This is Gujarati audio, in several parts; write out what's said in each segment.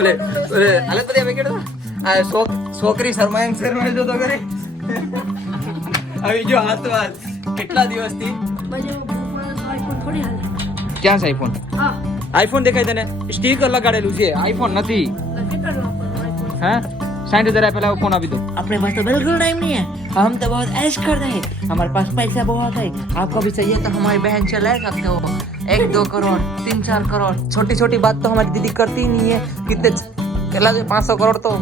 ઓલે હાલત બધી અમે કેડો આ છોકરી શરમાય જો તો કરે આવી જો હાથ વાત કેટલા દિવસથી ક્યાં છે આઈફોન? આઈફોન દેખાય તને? સ્ટીકર લગાડેલું છે, આઈફોન નથી. हाँ 60,000 पहले फोन अभी दो. अपने पास तो बिल्कुल टाइम नहीं है, हम तो बहुत ऐश करते हैं, हमारे पास पैसा बहुत है. आपको भी चाहिए तो हमारी बहन से ले सकते हो. 1-2 करोड़ 3-4 करोड़. छोटी छोटी बात तो हमारी दीदी करती ही नहीं है. कितने चला 500 करोड़ तो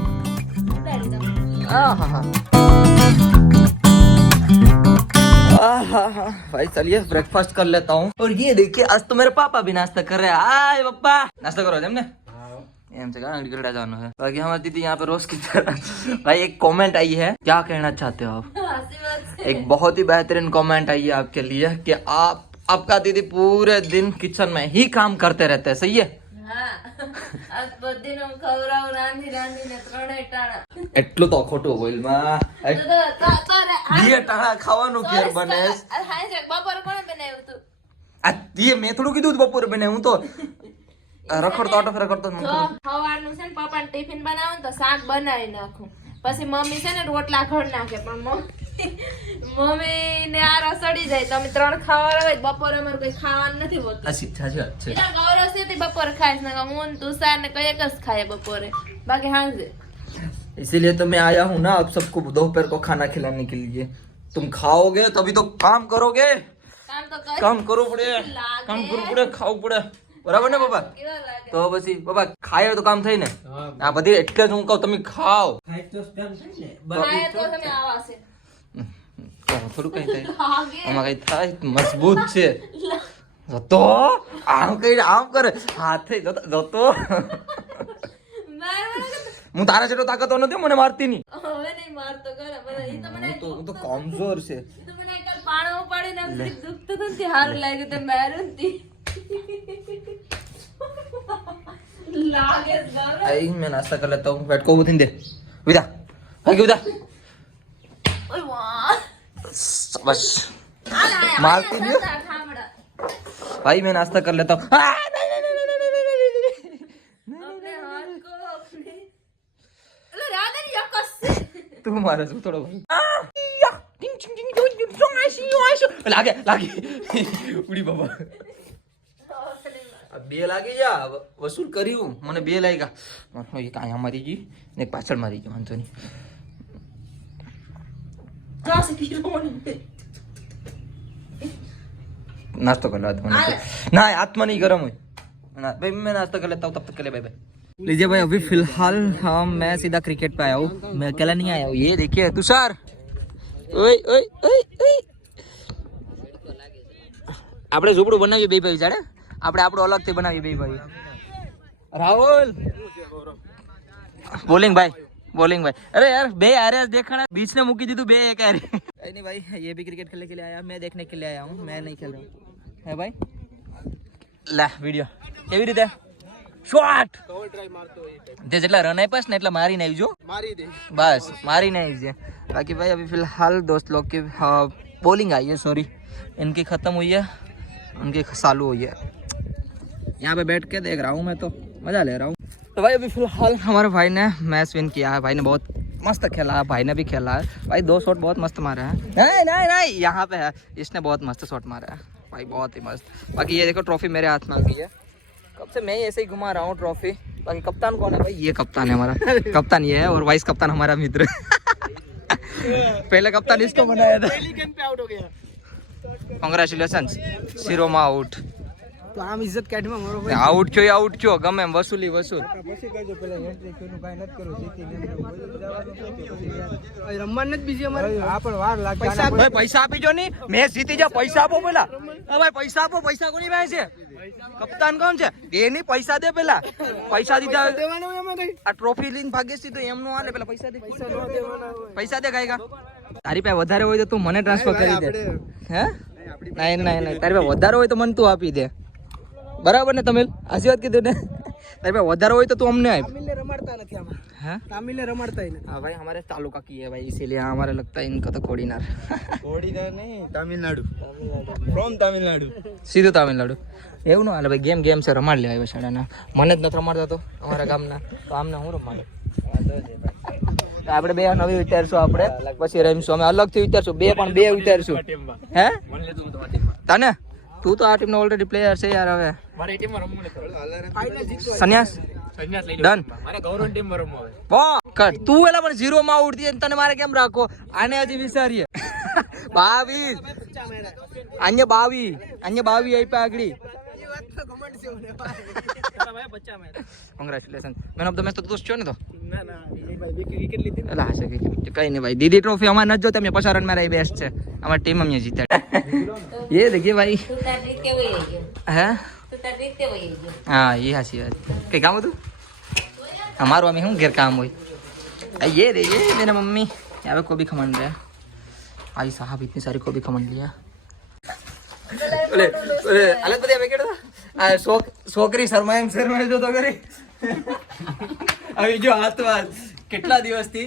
भाई चलिए ब्रेकफास्ट कर लेता हूँ. और ये देखिए आज तो मेरे पापा भी नाश्ता कर रहे हैं. हाय पापा, नाश्ता करो जमने एम से अंगड़ी गड़ा जाना है. बाकी हमारी दीदी यहाँ पे रोज की तरह. भाई एक कमेंट आई है, क्या कहना चाहते हो आप? एक बहुत ही बेहतरीन कमेंट आई है आपके लिए कि आपका दीदी पूरे दिन किचन में ही काम करते रहते हैं. सही है? એટલું તો ખોટું બોલ માં. બે ટાણા ખાવાનું ઘેર બને. આ તે મેં થોડું કીધું બપોરે બને. હું તો રખડતો ઓટો ફેરા કરતો ખાવાનું છે ને પપ્પા ટિફિન બનાવે તો શાક બનાવી નાખું. પછી મમ્મી છે ને રોટલા ઘડ નાખે, પણ મમ્મી ને આ રસડી જાય. તમે 3 ખાવા હોય બપોરે અમારે કઈ ખાવાનું નથી હોતું. ગૌરવ છે બપોરે ખાઈશ ને હું તુષાર ને કઈ એક જ ખાય બપોરે, બાકી હાંજે. इसीलिए तो मैं आया हूँ ना आप सबको दोपहर को खाना खिलाने के लिए. तुम खाओगे तभी तो काम करोगे. काम करो पड़े, काम करो पड़े, खाओ पड़े. બરાબર ને પપ્પા? તો પછી પપ્પા ખાય તો કામ થઈ ને. આ બધી એટલે જ હું કહું તમે ખાઓ. થોડું કઈ થાય આમાં કઈ થાય મજબૂત છે જતો આમ કઈ આમ કરે હાથે જતો. હું તારા જેટલો તાકાત નથી, મને મારતી નહીં. હવે નહીં મારતો કરે, હું તો કમજોર છે. પાણો પાડીને દુખતો નથી, હારું લાગ્યું તો મારું નથી. आई मैं नाश्ता कर लेता हूँ. बैठ को बुथिन दे विदा. भाई विदा. बस मारती नहीं. भाई मैं नाश्ता कर लेता हूँ. तू मारे थोड़ा लागे लागे उड़ी बाबा. 2 લાગી જા વસૂલ કર્યું. મને 2 લાગ્યા. એક અહીંયા મારી ગઈ ને એક પાછળ મારી ગઈ. વાંધો નહીં. नाश्ता कर लेता हूँ ना. आत्मा नहीं गर्म हुई ना भाई. मैं नाश्ता कर लेता हूँ तब तक के लिए बाय बाय. लीजिए भाई अभी फिलहाल हम मैं सीधा क्रिकेट पे आया हूँ. मैं अकेला नहीं आया हूँ. ये देखिए तुषार. ओए ओए ओए ओए આપણે ઝૂંપડું બનાવીએ બે ભાઈ જાડે. આપણે આપણો અલગથી બનાવીએ બે ભાઈ. રાહુલ બોલિંગ भाई. अरे यार बे आरे देखना बीच में मुकी दीदू बे एक आरे. नहीं भाई ये भी क्रिकेट खेलने के लिए आया, मैं देखने के लिए आया हूँ. मैं नहीं खेल रहा हूँ है भाई. ला वीडियो કેવી રીતે શોટ તે જેટલા રન આપ્યા ને એટલા મારીને આવજો. મારી દે બસ મારીને આવજે. बाकी भाई अभी फिलहाल दोस्त लोग की बॉलिंग आई है. सॉरी इनकी खत्म हुई है, उनकी चालू हुई है. यहाँ पे बैठ के देख रहा हूँ मैं, तो मजा ले रहा हूँ. तो भाई अभी फिलहाल हमारे भाई ने मैच विन किया है. भाई ने बहुत मस्त खेला है, भाई ने भी खेला है. भाई 2 शॉट बहुत मस्त मारे हैं. नहीं नहीं नहीं यहाँ पे है, इसने बहुत मस्त शॉट मारा है भाई, बहुत ही मस्त. बाकी ये देखो ट्रॉफी मेरे हाथ में आ गई है. कब से मैं ऐसे ही घुमा रहा हूँ ट्रॉफी. बाकी कप्तान कौन है भाई? ये कप्तान है हमारा. कप्तान ये है और वाइस कप्तान हमारा मित्र. पहले कप्तान इसको बनाया था. कॉन्ग्रेचुलेशन शिरोमा आउट. તો આમ ઇજ્જત કાઢમાં મારો ભાઈ આઉટ થયો ગમે એમ વસૂલી વસૂલ. પછી કહેજો પેલા એન્ટ્રી કોઈનું કાઈ નથી કરો જીતીને રમવાન નથી બીજી અમારે. હા પણ વાર લાગે. પૈસા આપીજો ની. મેચ જીતી જા. પૈસા આપો પેલા. હા ભાઈ પૈસા આપો. પૈસા કોની પાસે છે? કપ્તાન કોણ છે? એની પૈસા દે પેલા. પૈસા દીધા દેવાના હોય અમારે. આ ટ્રોફી લઈને ભાગેસી તો એમનો હાલે. પેલા પૈસા દે. પૈસા દે ગાયકા. તારી પાસે વધારે હોય તો તું મને ટ્રાન્સફર કરી દે. હે નહીં તારી પાસે વધારે હોય તો મને તું આપી દે. બરાબર ને તમે આશીર્વાદ કીધું ને. તારી પાસે વધારે હોય તો તું અમને આપ तमिल रमाड़ता नहीं हम हाँ तमिल रमाड़ता ही नहीं हाँ भाई हमारे तालुका की है भाई इसीलिए हमारे लगता है इनका तो कोडीनार કોડીનાર નહીં તમિલનાડુ ફ્રોમ તમિલનાડુ સીધું તામિલનાડુ એવું ન હાલે ભાઈ ગેમ ગેમ છે રમાડ લેવાય બેસાડાના મને જ નથી રમાડતા તો અમારા ગામના તો આમને હું રમાડે તો આપણે બે નવી વિચારશું આપણે પછી રમીશું અમે અલગથી વિચારશું બે વિચારશું હે તને તું તો આ ટીમનો ઓલરેડી પ્લેયર છે યાર હવે સંન્યાસ ડન તું એલા પણ 0 માં આઉટ થઈ તને મારે કેમ રાખો આને હજી વિચારીએ 22 અન્ય 22 આપ્યા આગળ congratulation man of the match તો તું જ છો ને તો ना ना ये भाई विकेट ली थी એલા હશે કઈ નહીં ભાઈ દીદી ટ્રોફી અમારે નથી જોતા અમે 50 રન મારા બેસ્ટ છે અમારી ટીમ અમને જીતા ये देखिए भाई है हाँ ये हंसी बात कहीं काम तू हमारो अम्मी हूँ घर काम हुई ये देखिए मेरा मम्मी यहाँ पे गोभी खमन रहा है आई साहब इतनी सारी गोभी खमन लिया अलग बता मैं क्या છોકરી શરમાય જો તો કરી હવે જો હાથ વાત કેટલા દિવસથી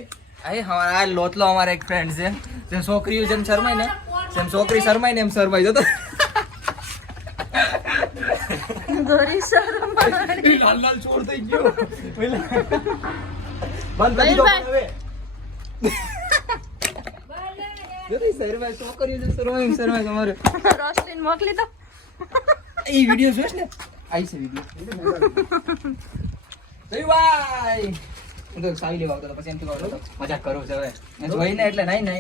અહીં આ લોતલો અમારા એક ફ્રેન્ડ છે જેમ છોકરીઓ જેમ શરમાય ને જેમ છોકરી શરમાય ને એમ શરમાય જો તો લાલ લાલ છોડ થઈ ગયો બંધ કરી દો હવે જો તો શરમાય છોકરીઓ જેમ શરમાય તમારે રોશની મોકલી દો એ વિડિયો જોશ ને આઈ છે વિડિયો જય ભાઈ હું તો સાવી લેવા આવતો પછી એમ તો મજાક કરું છું હવે મેં જોઈને એટલે નહીં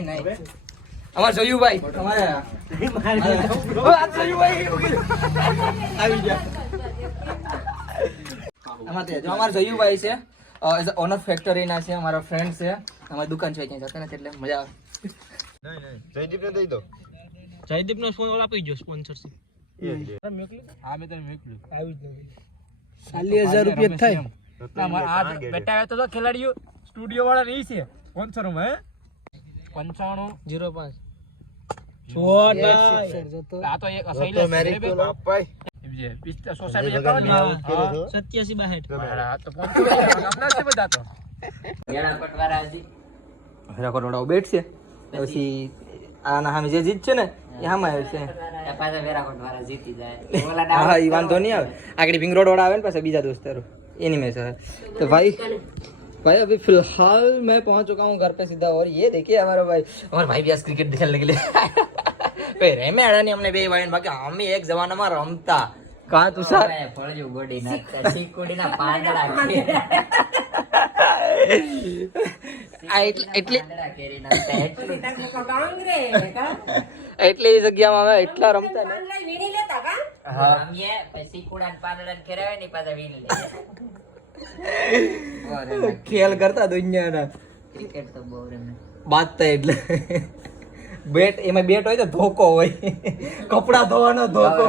અમાર જોયું ભાઈ તમારે આ જોયું ભાઈ આવી ગયા અમાર તે જો અમાર જોયું ભાઈ છે એઝ ઓનર ફેક્ટરી ના છે અમારા ફ્રેન્ડ છે અમારી દુકાન છે ક્યાં જતા નથી એટલે મજા આવે નહીં જયદીપ ને દઈ દો जयदीप ने फोन वाला पे जो स्पॉन्सरशिप હા મેં તને મોકલ્યું આવી જ નહીં 40000 રૂપિયા થાય આ બેટા તો ખેલાડીઓ સ્ટુડિયો વાળા નહીં છે સ્પોન્સરમાં 9505 છોટા આ તો એક અસલી તો મેરી તો લાપ ભાઈ સોસાયટી જતા હોય ને 87 62 તો આપના છે બધા તો હેરા કરોડા બેટ છે પછી આના સામે જે જીત છે ને એ આમાં આવે છે હા એ વાંધો નહીં આવે આગળ પિંક રોડ વાળા આવે ને પાછા બીજા દોસ્તારો एनी में सर तो भाई अभी फिलहाल मैं पहुंच चुका हूँ घर पे सीधा और ये देखिए हमारा भाई भी आज क्रिकेट खेलने के लिए पहले में अड़ा नहीं हमने बे भाई बाकी हम ही एक जमाना में रमता कहाँ तू सर એટલી જગ્યામાં અમે એટલા રમતા ને ખેલ કરતા દુનિયાના બાદ એટલે બેટ એમાં બેટ હોય તો ધોકો હોય કપડા ધોવાનો ધોકો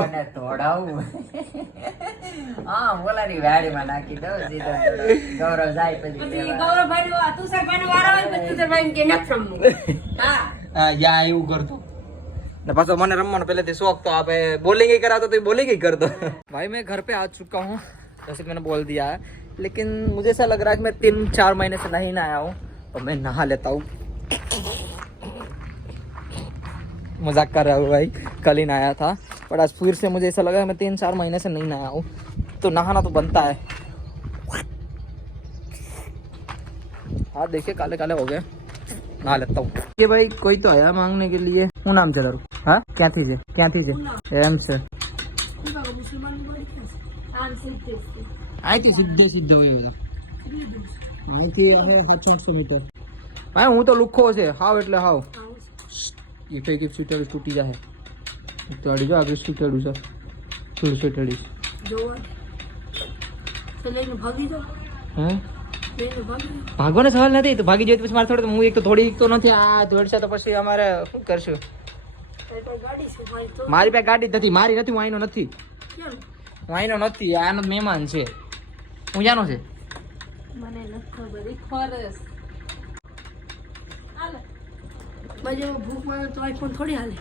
યા એવું કરતો ને પાછો મને રમવાનો પહેલેથી શौक तो आप बॉलिंग ही कराता तो बॉलिंग ही कर दो भाई मैं घर पे आ चुका हूँ जैसे मैंने बोल दिया है लेकिन मुझे ऐसा लग रहा है कि मैं 3-4 महीने से नहीं नहाया हूँ तो मैं नहा लेता हूँ मजाक कर रहा हूँ भाई कल ही नहाया था बट आज फिर से मुझे ऐसा लगा मैं 3-4 महीने से नहीं नहाया हूँ तो नहाना तो बनता है हाँ देखिए काले काले हो गए नहा लेता हूँ ये भाई कोई तो आया मांगने के लिए હું નામ છે તારું હા ક્યાંથી છે એમ છે આઈથી સીધે હોય અહીંથી आहे 700 મીટર હા હું તો લુખો છે હાવ એટલે હાવ એ ફેક સીટેડ તૂટી જાય તો અડી જો આગળ સીટેડ છે ફૂલ સીટેડ જો ચલેને ભાગી દો હે ભાગવાનો સવાલ નથી તો ભાગી જાય પછી મારે થોડું હું એક તો થોડી તો નથી આ દોડશે તો પછી અમારે શું કરશું મારી પાસે ગાડી નથી મારી નથી હું આઈનો નથી હું આઈનો નથી આનો મહેમાન છે હું જાનો છે મને નથી ખબર ઈ ખોરસ હાલે બાજુમાં ભૂખ માંગે તો આઈફોન થોડી હાલે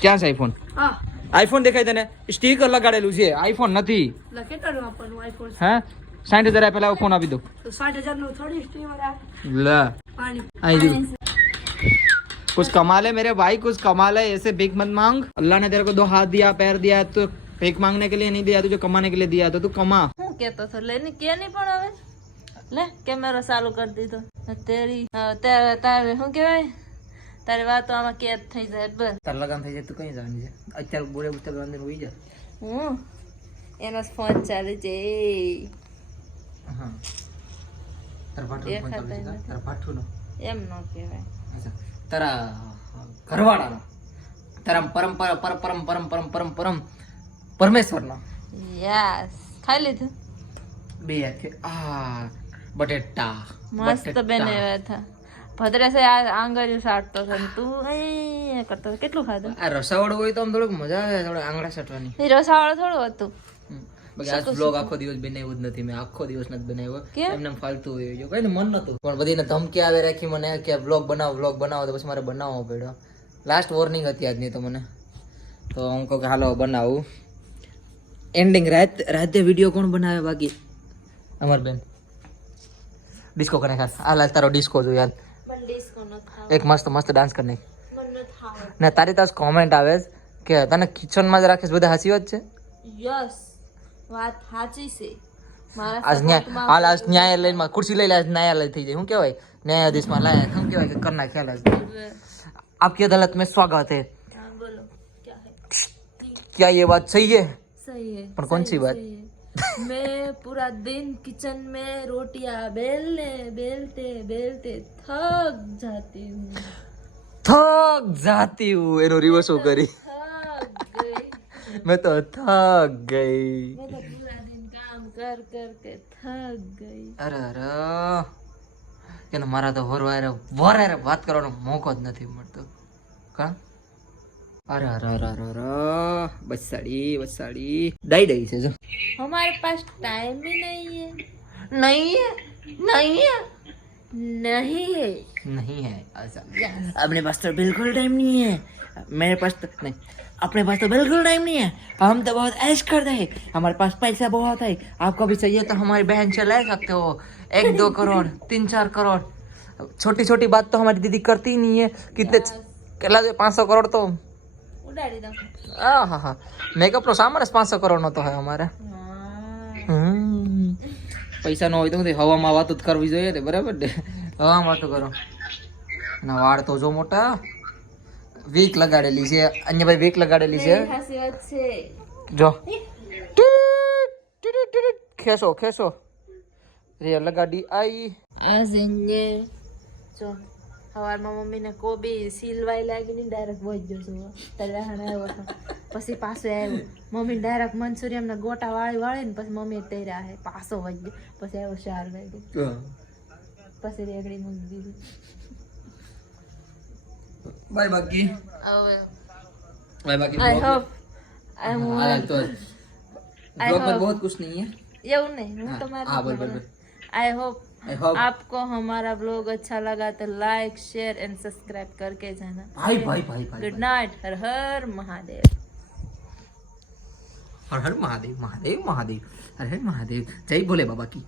ક્યાં છે આઈફોન હા આઈફોન દેખાય તને સ્ટીકર લગાડેલું છે આઈફોન નથી લખેટો વાપરનું આઈફોન હે 60,000 પહેલા ફોન આપી દો તો 60,000 નું થોડી સ્ટીમર આ ला પાણી आई दी कुछ कमा ले मेरे भाई, कुछ कमा ले, ऐसे भीख मत मांग। अल्लाह ने तेरे को 2 हाथ दिया, पैर दिया, तो भीख मांगने के लिए नहीं दिया, तुझे कमाने के लिए दिया, तो तू कमा। હું કેતો તો લેને કે નહીં પણ હવે લે કેમેરો ચાલુ કરી દીધો તેરી તારે શું કહેવાય તારી વાતો આમાં કેદ થઈ જાય બસ તાર લગામ થઈ જાય તું કઈ જવાની છે? અત્યારે બોલે ઉતર અંદર હોઈ જા. હું એનો ફોન ચાલે છે હા તાર ભાઠું ફોન ચાલુ છે તાર ભાઠુંનો એમ ન કહેવાય અચ્છા તારા ઘરવાળાનો તારા પરંપરા પરમ પરમ પરમ પરમ પરમ પરમેશ્વરનો યસ ખાઈ લીધું બે આખે આ બટેટા મસ્ત બનાવ્યા હતા ભદ્રે છે આ આંગળીઓ સાટતો છે ને તું એ કરતો હતો. કેટલું ખાધું આ રસાવાળું હોય તો આમ થોડુંક મજા આવે, થોડા આંગળા સટવાની. એ રસાવાળો થોડું હતું બાકી આજ vlog આખો દિવસ બનાવ્યો જ નથી મેં, આખો દિવસ નથી બનાવ્યો. કેમ? એમને ફાલતું હોય જો કઈ મન નતું, પણ બધીને ધમકી આવે રાખી મને કે vlog બનાવો તો પછી મારે બનાવવો પડ્યો. લાસ્ટ વોર્નિંગ હતી આજની તો મને, તો હું કહું કે હાલો બનાવું. એન્ડિંગ રાતે વિડીયો કોણ બનાવે બાકી? અમર બેન ડિસ્કો કરે ખાસ. આ લાલ તારો ડિસ્કો જો યાર, મને ડિસ્કો ન ખાવ એક મસ્ત મસ્ત ડાન્સ કરને. મને ન ખાવ ને તારી તાસ કોમેન્ટ આવે છે કે તને કિચનમાં જ રાખીશ, બધા હાસી વાત છે. યસ વાત સાચી છે મારા આજ ન્યાયાલયમાં ખુરશી લઈ લે, આજ ન્યાયાલય થઈ જાય. શું કહેવાય? ન્યાયાધીશમાં લાયા, શું કહેવાય કે કરના ખ્યાલ આજ आपकी अदालत में स्वागत है. हाँ बोलो क्या है क्या ये बात सही है? सही है पर कौन सी बात? सही है। मैं पूरा दिन किचन में रोटियां बेलते थक जाती हूँ थक जाती हूँ એનો રિવર્સ કરી थक गई मैं तो थक गई. मैं तो पूरा दिन काम कर कर के थक गई અરે કે મારા તો વરારે વાત કરવાનો મોકો જ નથી મળતો. કા અરે બસાડી ડાઈ છે જો. हमारे पास टाइम भी नहीं है નહીં नहीं है नहीं है ऐसा. अपने पास तो बिल्कुल टाइम नहीं है, मेरे पास तो नहीं, अपने पास तो बिल्कुल टाइम नहीं है, हम तो बहुत ऐश करते हैं, हमारे पास पैसा बहुत है, आपको भी चाहिए तो हमारी बहन से ले सकते हो 1-2 करोड़ 3-4 करोड़. छोटी छोटी बात तो हमारी दीदी करती ही नहीं है. कितने કેટલા 500 करोड़ तो उड़ाड़ी दो હા હા મેકઅપ નો સામાન 500 કરોડ નો તો હે અમારે. પૈસા નો હોય તો હવામાં વાતો જ કરવી જોઈએ ને, બરાબર ને? હવામાં વાતો કરો. એના વાળ તો જો મોટા, વીક લગાડેલી છે અન્યભાઈ, વીક લગાડેલી છે હાસી વાત છે જો. ખેસો રે લગાડી આઈ. આ ઝીંગે જો સવારમાં મમ્મીને કોબી સિલવાઈ લાગી ને ડાયરેક્ટ વહી ગયો છું તળાહાને આવ્યો હતો, પછી પાછો આવ્યો મમ્મી ડાયરેક્ટ મંચુરિયમ ને ગોટા વાળી ને પછી મમ્મી તૈયાર હે પાછો વહી ગયો, પછી આવ્યો 4 વાગે, પછી રેગડી મૂકી દીધી. બાય બાકી હવે બાય બાકી આઈ હોપ हाल तो ब्लॉग में बहुत कुछ नहीं है. એવું નહીં હું તમારે हाँ बोल बोल आई होप आई होप आपको हमारा ब्लॉग अच्छा लगा तो लाइक शेयर एंड सब्सक्राइब करके जाना. भाई भाई भाई गुड नाइट. हर हर महादेव. हर हर महादेव महादेव महादेव हर हर महादेव. जय भोले बाबा की.